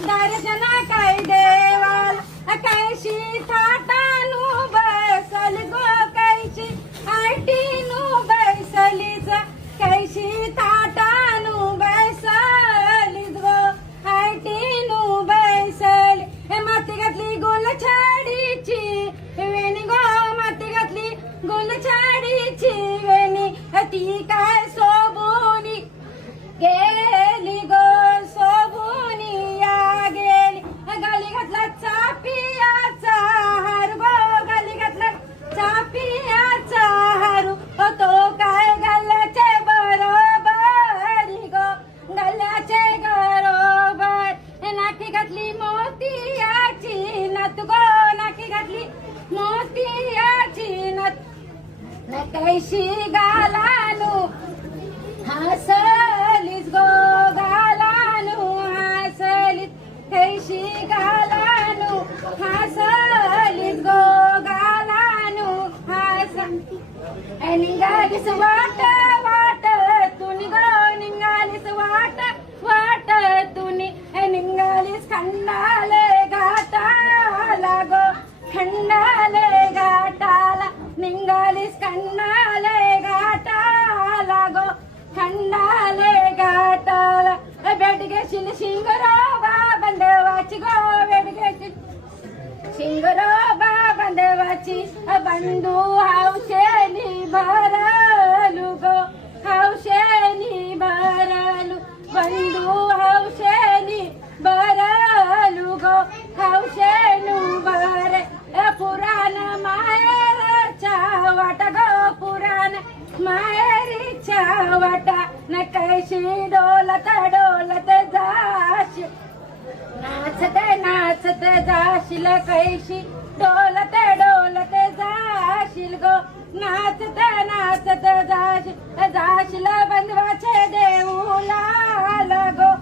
दर्शना काय देवाल कैशी थाटानू बसल गो कैशी आटीनू बैसलीच कैशी थाटानू बैसलीच गो आटीनू बैसली हे माती घातली गोल छाडीची वेणी गो माती घातली गोल छाडीची वेणी ती काय सोबुनी गेली गो सोबुनी या गेली गाली घातला चापियाचा हार गो गाली घातला चापियाचा हारू तो काय गल्ल्याचे बरोबरी गो गल्ल्याचे बरोबर नाकी घातली मोतियाची नथ गो नाकी घातली मोतियाची नथ कैशी गालानू हसलीस गो गालानू हसलीस कैशी गालानू हसलीस गो गालानू हस निघालीस वाट वाट तुनी गो निघालीस वाट वाट तुनी निघालीस खंडाले घाटाला गो खंडाले घाटाला निघालीस खंडाले घाटाला गो खंडाले घाटाला भेट घेशील शिंगरोबा बंदवाची गो भेट घेशील शिंगरोबा बंदवाची बंधू हौशेनी भरलू गो हौशेनी भरलू बंधू हौशेनी भरलू गो हौशेनू भर पुराण माहेरच्या वाटा गो पुराण माहेरीच्या वाटा न कैशी डोलत डोलत जाशील नाचत नाचत जाशील कैशी डोलत डोलत जाशील गो नाचत नाचत जाशील जाशील बंधवाचे देऊला गो